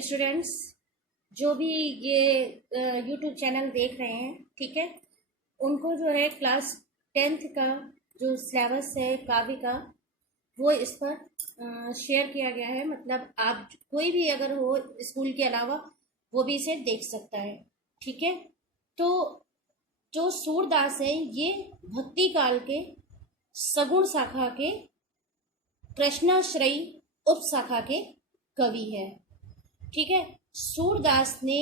Students जो भी ये यूट्यूब चैनल देख रहे हैं, ठीक है, उनको जो है क्लास 10th का जो सिलेबस है काव्य का, वो इस पर शेयर किया गया है। मतलब आप कोई भी अगर हो स्कूल के अलावा, वो भी इसे देख सकता है। ठीक है, तो जो सूरदास है ये भक्ति काल के सगुण शाखा के कृष्णाश्रयी उप शाखा के कवि है। ठीक है, सूरदास ने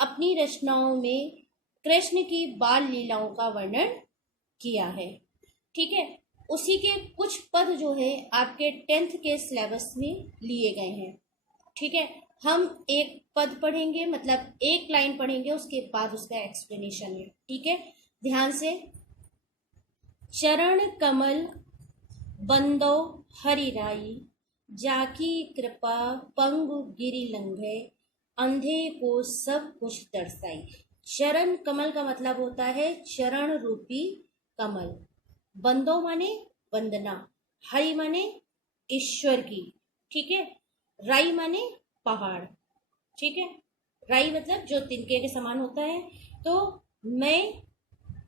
अपनी रचनाओं में कृष्ण की बाल लीलाओं का वर्णन किया है। ठीक है, उसी के कुछ पद जो है आपके 10th के सिलेबस में लिए गए हैं। ठीक है, हम एक पद पढ़ेंगे, मतलब एक लाइन पढ़ेंगे, उसके बाद उसका एक्सप्लेनेशन है। ठीक है, ध्यान से। चरण कमल बंदो हरिराई, जाकी कृपा पंगु गिरि लंघे, अंधे को सब कुछ दर्शाई। चरण कमल का मतलब होता है चरण रूपी कमल। बंदो माने वंदना, हरि माने ईश्वर की। ठीक है, राई माने पहाड़। ठीक है, राई मतलब जो तिनके के समान होता है। तो मैं,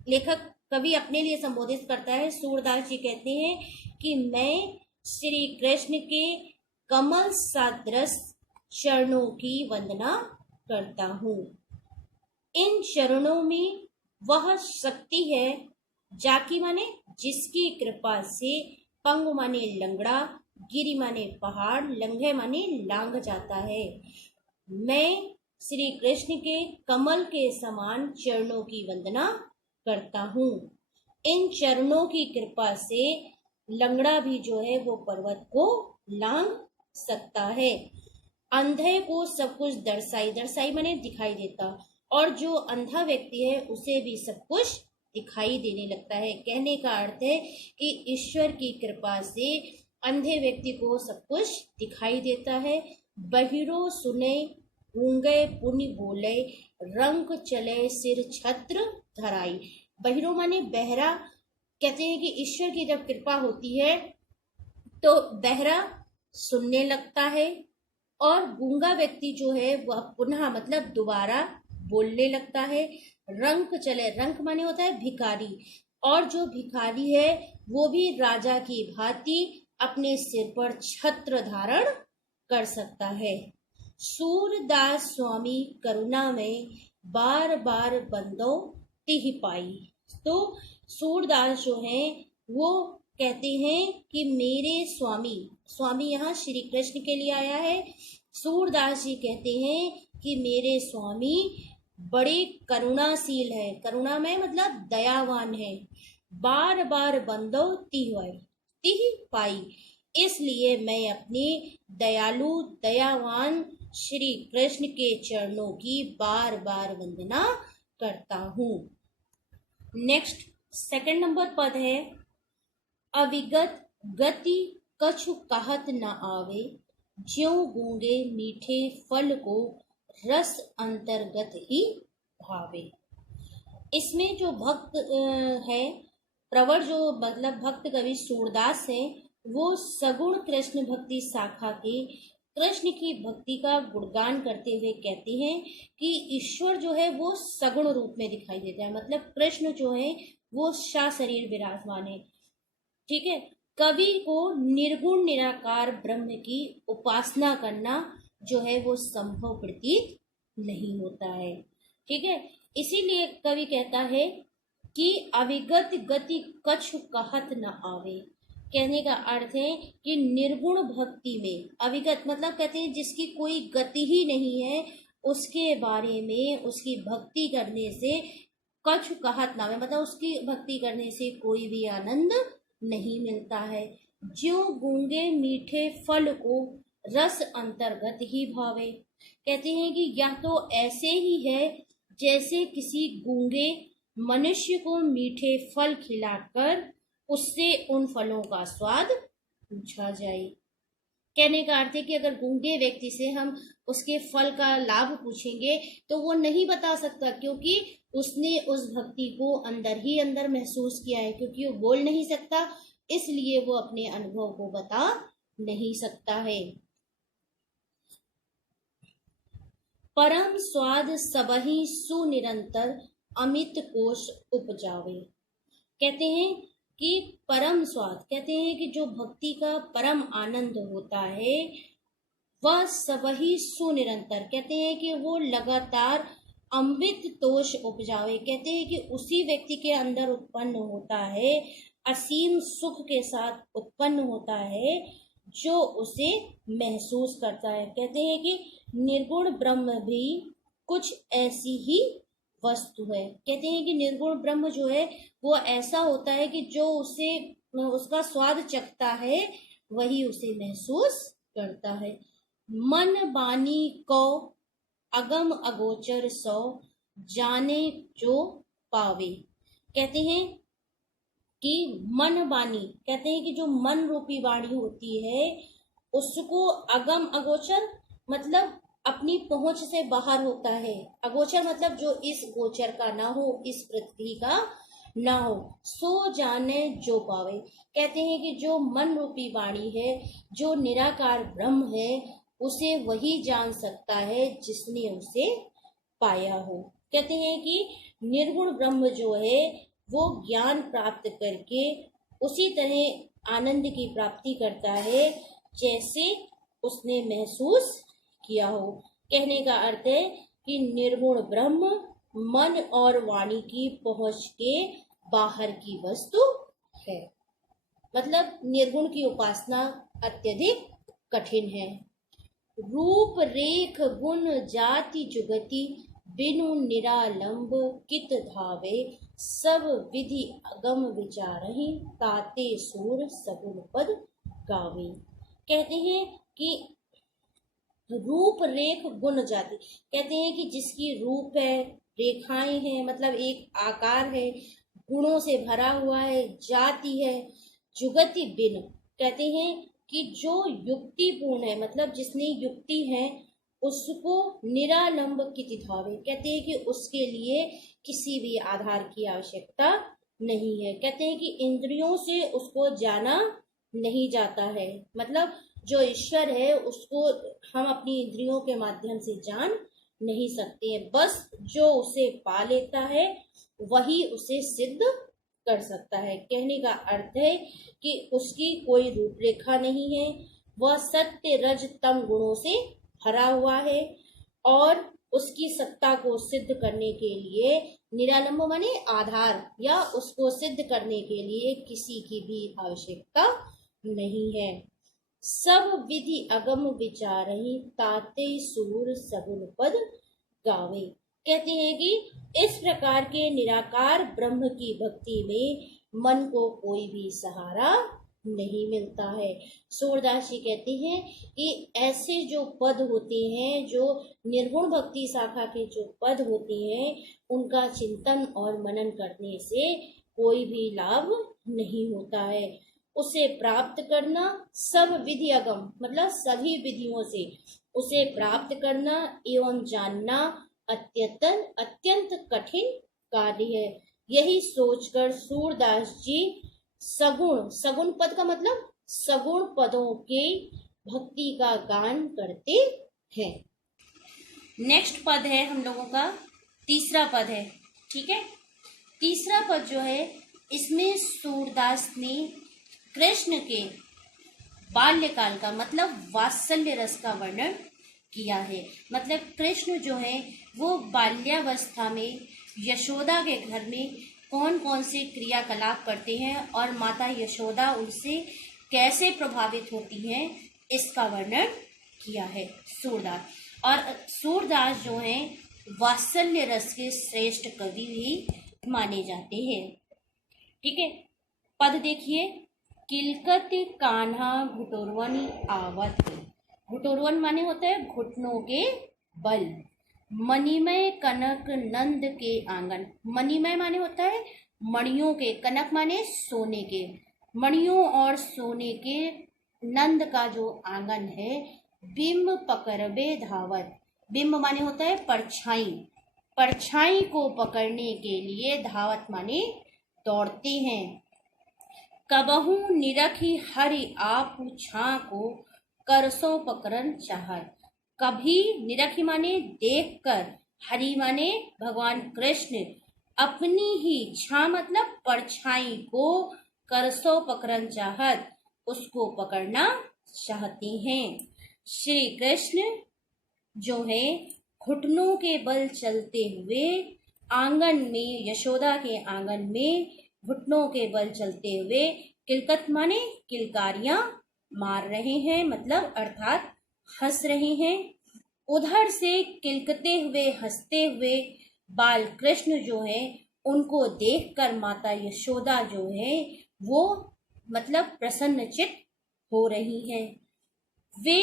लेखक कवि अपने लिए संबोधित करता है, सूरदास जी कहते हैं कि मैं श्री कृष्ण के कमल सदृश चरणों की वंदना करता हूँ। इन चरणों में वह शक्ति है, जाकी माने जिसकी कृपा से, पंग माने लंगड़ा, गिरी माने पहाड़, लंघे माने लांघ जाता है। मैं श्री कृष्ण के कमल के समान चरणों की वंदना करता हूँ। इन चरणों की कृपा से लंगड़ा भी जो है वो पर्वत को लांघ सकता है। अंधे को सब कुछ दर्शाई, दर्शाई माने दिखाई देता, और जो अंधा व्यक्ति है उसे भी सब कुछ दिखाई देने लगता है। कहने का अर्थ है कि ईश्वर की कृपा से अंधे व्यक्ति को सब कुछ दिखाई देता है। बहिरो सुने, गूंगे पुनि बोले, रंग चले सिर छत्र धराई। बहिरो माने बहरा। कहते हैं कि ईश्वर की जब कृपा होती है तो बहरा सुनने लगता है, और गूंगा व्यक्ति जो है वह पुनः मतलब दोबारा बोलने लगता है। रंक चले, रंक माने होता है भिखारी, और जो भिखारी है वो भी राजा की भांति अपने सिर पर छत्र धारण कर सकता है। सूरदास स्वामी करुणा में बार बार बंदो तिह पाई। तो सूरदास जो है वो कहते हैं कि मेरे स्वामी, स्वामी यहाँ श्री कृष्ण के लिए आया है। सूरदास जी कहते हैं कि मेरे स्वामी बड़े करुणाशील है, करुणा में मतलब दयावान है। बार बार बंदो तिह पाई, इसलिए मैं अपने दयालु दयावान श्री कृष्ण के चरणों की बार बार वंदना करता हूँ। नेक्स्ट सेकंड नंबर पद है, अविगत गति कछु कहत न आवे, ज्यों गूंगे मीठे फल को रस अंतर्गत ही भावे। इसमें जो भक्त है, प्रवर जो मतलब भक्त कवि सूरदास है, वो सगुण कृष्ण भक्ति शाखा के कृष्ण की भक्ति का गुणगान करते हुए कहते हैं कि ईश्वर जो है वो सगुण रूप में दिखाई देता है, मतलब कृष्ण जो है वो शरीर विराजमान है। ठीक है, कवि को निर्गुण निराकार ब्रह्म की उपासना करना जो है वो संभव प्रतीत नहीं होता है। ठीक है, इसीलिए कवि कहता है कि अविगत गति कछु कहत न आवे। कहने का अर्थ है कि निर्गुण भक्ति में, अविगत मतलब कहते हैं जिसकी कोई गति ही नहीं है, उसके बारे में उसकी भक्ति करने से कछु कहत ना आवे, मतलब उसकी भक्ति करने से कोई भी आनंद नहीं मिलता है। ज्यों गूंगे मीठे फल को रस अंतर्गत ही भावे। कहते हैं कि यह तो ऐसे ही है जैसे किसी गूंगे मनुष्य को मीठे फल खिलाकर उससे उन फलों का स्वाद पूछा जाए। कहने का अर्थ है कि अगर गूंगे व्यक्ति से हम उसके फल का लाभ पूछेंगे तो वो नहीं बता सकता, क्योंकि उसने उस भक्ति को अंदर ही अंदर महसूस किया है। क्योंकि वो बोल नहीं सकता, इसलिए वो अपने अनुभव को बता नहीं सकता है। परम स्वाद सबहि सुनिरंतर अमित कोश उपजावे। कहते हैं कि परम स्वाद, कहते हैं कि जो भक्ति का परम आनंद होता है वह सबही सुनिरंतर, कहते हैं कि वो लगातार अमृत तोष उपजावे, कहते हैं कि उसी व्यक्ति के अंदर उत्पन्न होता है, असीम सुख के साथ उत्पन्न होता है जो उसे महसूस करता है। कहते हैं कि निर्गुण ब्रह्म भी कुछ ऐसी ही वस्तु है। कहते हैं कि निर्गुण ब्रह्म जो है वो ऐसा होता है कि जो उसे उसका स्वाद चखता है वही उसे महसूस करता है। मन बानी को अगम अगोचर सो जाने जो पावे। कहते हैं कि मन वाणी, कहते हैं कि जो मन रूपी वाणी होती है उसको अगम अगोचर मतलब अपनी पहुंच से बाहर होता है, अगोचर मतलब जो इस गोचर का ना हो, इस पृथ्वी का ना हो, सो जाने जो पावे। कहते हैं कि जो मन रूपी वाणी है, जो निराकार ब्रह्म है, उसे वही जान सकता है जिसने उसे पाया हो। कहते हैं कि निर्गुण ब्रह्म जो है वो ज्ञान प्राप्त करके उसी तरह आनंद की प्राप्ति करता है जैसे उसने महसूस किया हो। कहने का अर्थ है कि निर्गुण ब्रह्म मन और वाणी की पहुंच के बाहर की वस्तु है, मतलब निर्गुण की उपासना अत्यधिक कठिन है। रूप रेख गुण जाति जुगति बिनु निरालंब कित धावे, सब विधि अगम विचारहि ताते सूर सगुन पद गावे। कहते हैं कि रूप रेख गुण जाति, कहते हैं कि जिसकी रूप है, रेखाएं हैं, मतलब एक आकार है, गुणों से भरा हुआ है, जाति है, जुगति बिन, कहते हैं कि जो युक्तिपूर्ण है, मतलब जिसने युक्ति है उसको निरालंब किति धावे, कहते हैं कि उसके लिए किसी भी आधार की आवश्यकता नहीं है। कहते हैं कि इंद्रियों से उसको जाना नहीं जाता है, मतलब जो ईश्वर है उसको हम अपनी इंद्रियों के माध्यम से जान नहीं सकते हैं, बस जो उसे पा लेता है वही उसे सिद्ध कर सकता है। कहने का अर्थ है कि उसकी कोई रूपरेखा नहीं है, वह सत्य रज तम गुणों से भरा हुआ है और उसकी सत्ता को सिद्ध करने के लिए निरालंब माने आधार, या उसको सिद्ध करने के लिए किसी की भी आवश्यकता नहीं है। सब विधि अगम विचारहि ताते सूर सगुन पद गावे। कहते हैं कि इस प्रकार के निराकार ब्रह्म की भक्ति में मन को कोई भी सहारा नहीं मिलता है। सूरदास जी कहते हैं कि ऐसे जो पद होते हैं, जो निर्गुण भक्ति शाखा के जो पद होते हैं, उनका चिंतन और मनन करने से कोई भी लाभ नहीं होता है। उसे प्राप्त करना सब विधि अगम, मतलब सभी विधियों से उसे प्राप्त करना एवं जानना अत्यंत कठिन कार्य है। यही सोचकर सूरदास जी सगुण, सगुण पद का मतलब सगुण पदों के भक्ति का गान करते हैं। नेक्स्ट पद है हम लोगों का तीसरा पद है, ठीक है। तीसरा पद जो है इसमें सूरदास ने कृष्ण के बाल्यकाल का मतलब वात्सल्य रस का वर्णन किया है। मतलब कृष्ण जो है वो बाल्यावस्था में यशोदा के घर में कौन कौन से क्रियाकलाप करते हैं और माता यशोदा उनसे कैसे प्रभावित होती हैं, इसका वर्णन किया है सूरदास। और सूरदास जो हैं वात्सल्य रस के श्रेष्ठ कवि भी माने जाते हैं, ठीक है। पद देखिए, किलकत कान्हा घुटोरवन आवत, घुटोरवन माने होता है घुटनों के बल, मणिमय कनक नंद के आंगन, मणिमय माने होता है मणियों के, कनक माने सोने के, मणियों और सोने के नंद का जो आंगन है, बिंब पकड़बे धावत, बिंब माने होता है परछाई, परछाई को पकड़ने के लिए धावत माने दौड़ते हैं। कबहू निरखी हरि आप छा को करसों पकड़न चाहत, कभी, निरखी माने देखकर, हरि माने भगवान कृष्ण, अपनी ही छा मतलब परछाई को, करसो पकड़न चाहत, उसको पकड़ना चाहती हैं। श्री कृष्ण जो है घुटनों के बल चलते हुए आंगन में, यशोदा के आंगन में घुटनों के बल चलते हुए किलकत माने किलकारियां मार रहे हैं, मतलब अर्थात हंस रहे हैं। उधर से किलकते हुए हंसते हुए बाल कृष्ण जो है उनको देखकर माता यशोदा जो है वो मतलब प्रसन्नचित्त हो रही हैं। वे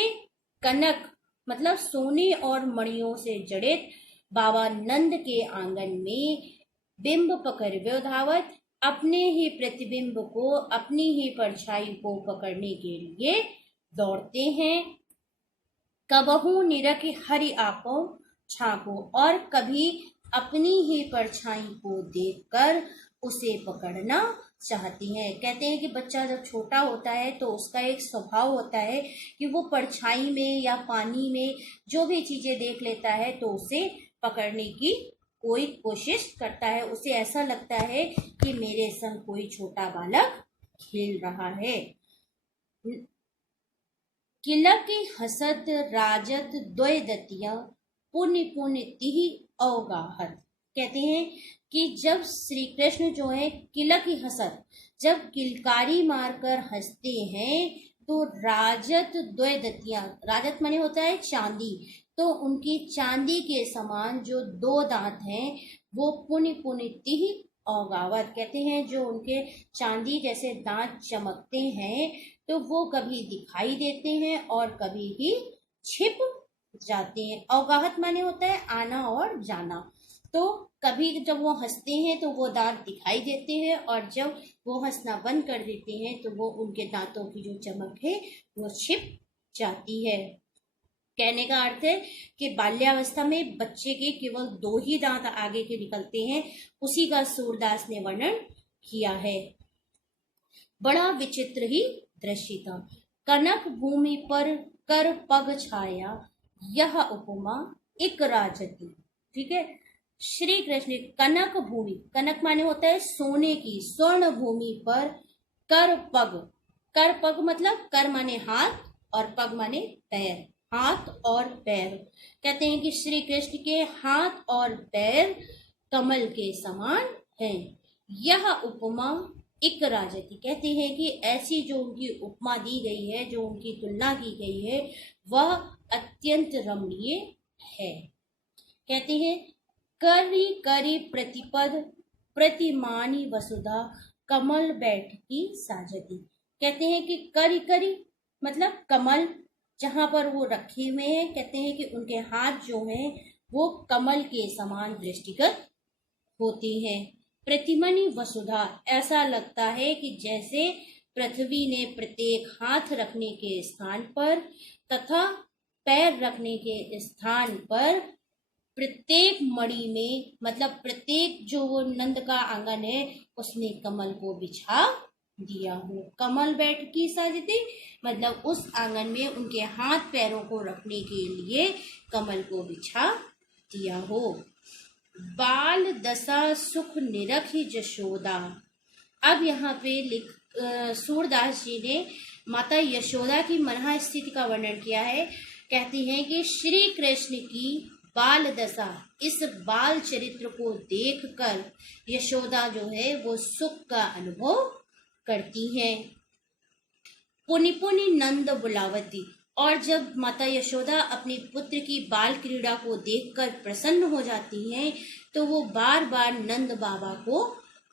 कनक मतलब सोने और मणियों से जड़ित बाबा नंद के आंगन में बिंब पकड़ धावत अपने ही प्रतिबिंब को, अपनी ही परछाई को पकड़ने के लिए दौड़ते हैं। कबहू निरख हरि आपो छाको, और कभी अपनी ही परछाई को देखकर उसे पकड़ना चाहती हैं। कहते हैं कि बच्चा जब छोटा होता है तो उसका एक स्वभाव होता है कि वो परछाई में या पानी में जो भी चीजें देख लेता है तो उसे पकड़ने की कोई कोशिश करता है। उसे ऐसा लगता है कि मेरे संग कोई छोटा बालक खेल रहा है। किलकी हसत राजत द्वय दतिया पुण्य पुण्य तिहि अवगाहत। कहते हैं कि जब श्री कृष्ण जो है किलकी हसत, जब किलकारी मारकर हंसते हैं तो राजत द्वय दतिया, राजत माने होता है चांदी, तो उनकी चांदी के समान जो दो दांत हैं वो पुण्य पुण्य तिहि अवगावत, कहते हैं जो उनके चांदी जैसे दांत चमकते हैं तो वो कभी दिखाई देते हैं और कभी ही छिप जाते हैं। अवगाहत माने होता है आना और जाना, तो कभी जब वो हंसते हैं तो वो दांत दिखाई देते हैं और जब वो हंसना बंद कर देते हैं तो वो उनके दांतों की जो चमक है वो छिप जाती है। कहने का अर्थ है कि बाल्यावस्था में बच्चे के केवल दो ही दांत आगे के निकलते हैं, उसी का सूरदास ने वर्णन किया है। बड़ा विचित्र ही दृश्य था। कनक भूमि पर कर पग छाया, यह उपमा एक राजती। ठीक है, श्री कृष्ण कनक भूमि, कनक माने होता है सोने की, स्वर्ण भूमि पर कर पग, कर पग मतलब कर माने हाथ और पग माने पैर, हाथ और पैर। कहते हैं कि श्री कृष्ण के हाथ और पैर कमल के समान हैं। यह उपमा एक राजती, कहते हैं कि ऐसी जो उनकी उपमा दी गई है, जो उनकी तुलना की गई है, वह अत्यंत रमणीय है। कहते हैं करी करी प्रतिपद प्रतिमानी वसुधा कमल बैठकी साजती। कहते हैं कि करी करी मतलब कमल जहां पर वो रखे हुए हैं, कहते हैं कि उनके हाथ जो हैं वो कमल के समान दृष्टिगत होती हैं। प्रतिमनि वसुधा, ऐसा लगता है कि जैसे पृथ्वी ने प्रत्येक हाथ रखने के स्थान पर तथा पैर रखने के स्थान पर प्रत्येक मणि में, मतलब प्रत्येक जो वो नंद का आंगन है उसमें कमल को बिछा दिया हो। कमल बैठकी साजती मतलब उस आंगन में उनके हाथ पैरों को रखने के लिए कमल को बिछा दिया हो। बाल दशा सुख निरखी जशोदा। अब यहाँ पे सूरदास जी ने माता यशोदा की मनहा स्थिति का वर्णन किया है। कहती हैं कि श्री कृष्ण की बाल दशा, इस बाल चरित्र को देखकर यशोदा जो है वो सुख का अनुभव करती हैं। पुनि पुनि नंद बुलावती, और जब माता यशोदा अपने पुत्र की बाल क्रीड़ा को देखकर प्रसन्न हो जाती हैं तो वो बार बार नंद बाबा को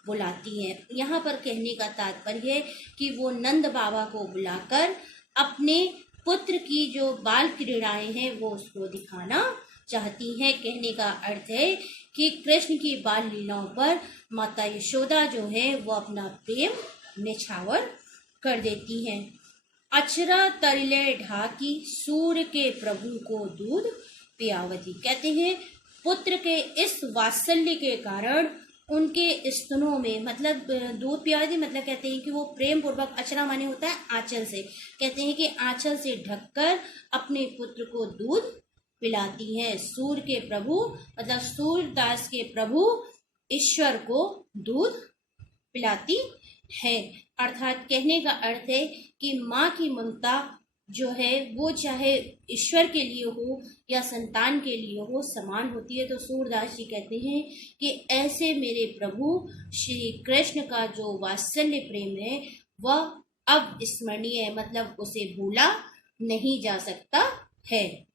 बुलाती हैं। यहाँ पर कहने का तात्पर्य है कि वो नंद बाबा को बुलाकर अपने पुत्र की जो बाल क्रीड़ाएं हैं वो उसको दिखाना चाहती हैं। कहने का अर्थ है कि कृष्ण की बाल लीलाओं पर माता यशोदा जो है वो अपना प्रेम निछावर कर देती हैं। अचरा तरिले ढाकी सूर्य के प्रभु को दूध पियावती। कहते हैं पुत्र के इस वात्सल्य के कारण उनके स्तनों में, मतलब दूध पियावती मतलब कहते हैं कि वो प्रेम पूर्वक, अचरा माने होता है आंचल से, कहते हैं कि आंचल से ढककर अपने पुत्र को दूध पिलाती हैं। सूर के प्रभु मतलब सूरदास के प्रभु ईश्वर को दूध पिलाती है। अर्थात कहने का अर्थ है कि माँ की ममता जो है वो चाहे ईश्वर के लिए हो या संतान के लिए हो समान होती है। तो सूरदास जी कहते हैं कि ऐसे मेरे प्रभु श्री कृष्ण का जो वात्सल्य प्रेम है वह अब स्मरणीय है, मतलब उसे भूला नहीं जा सकता है।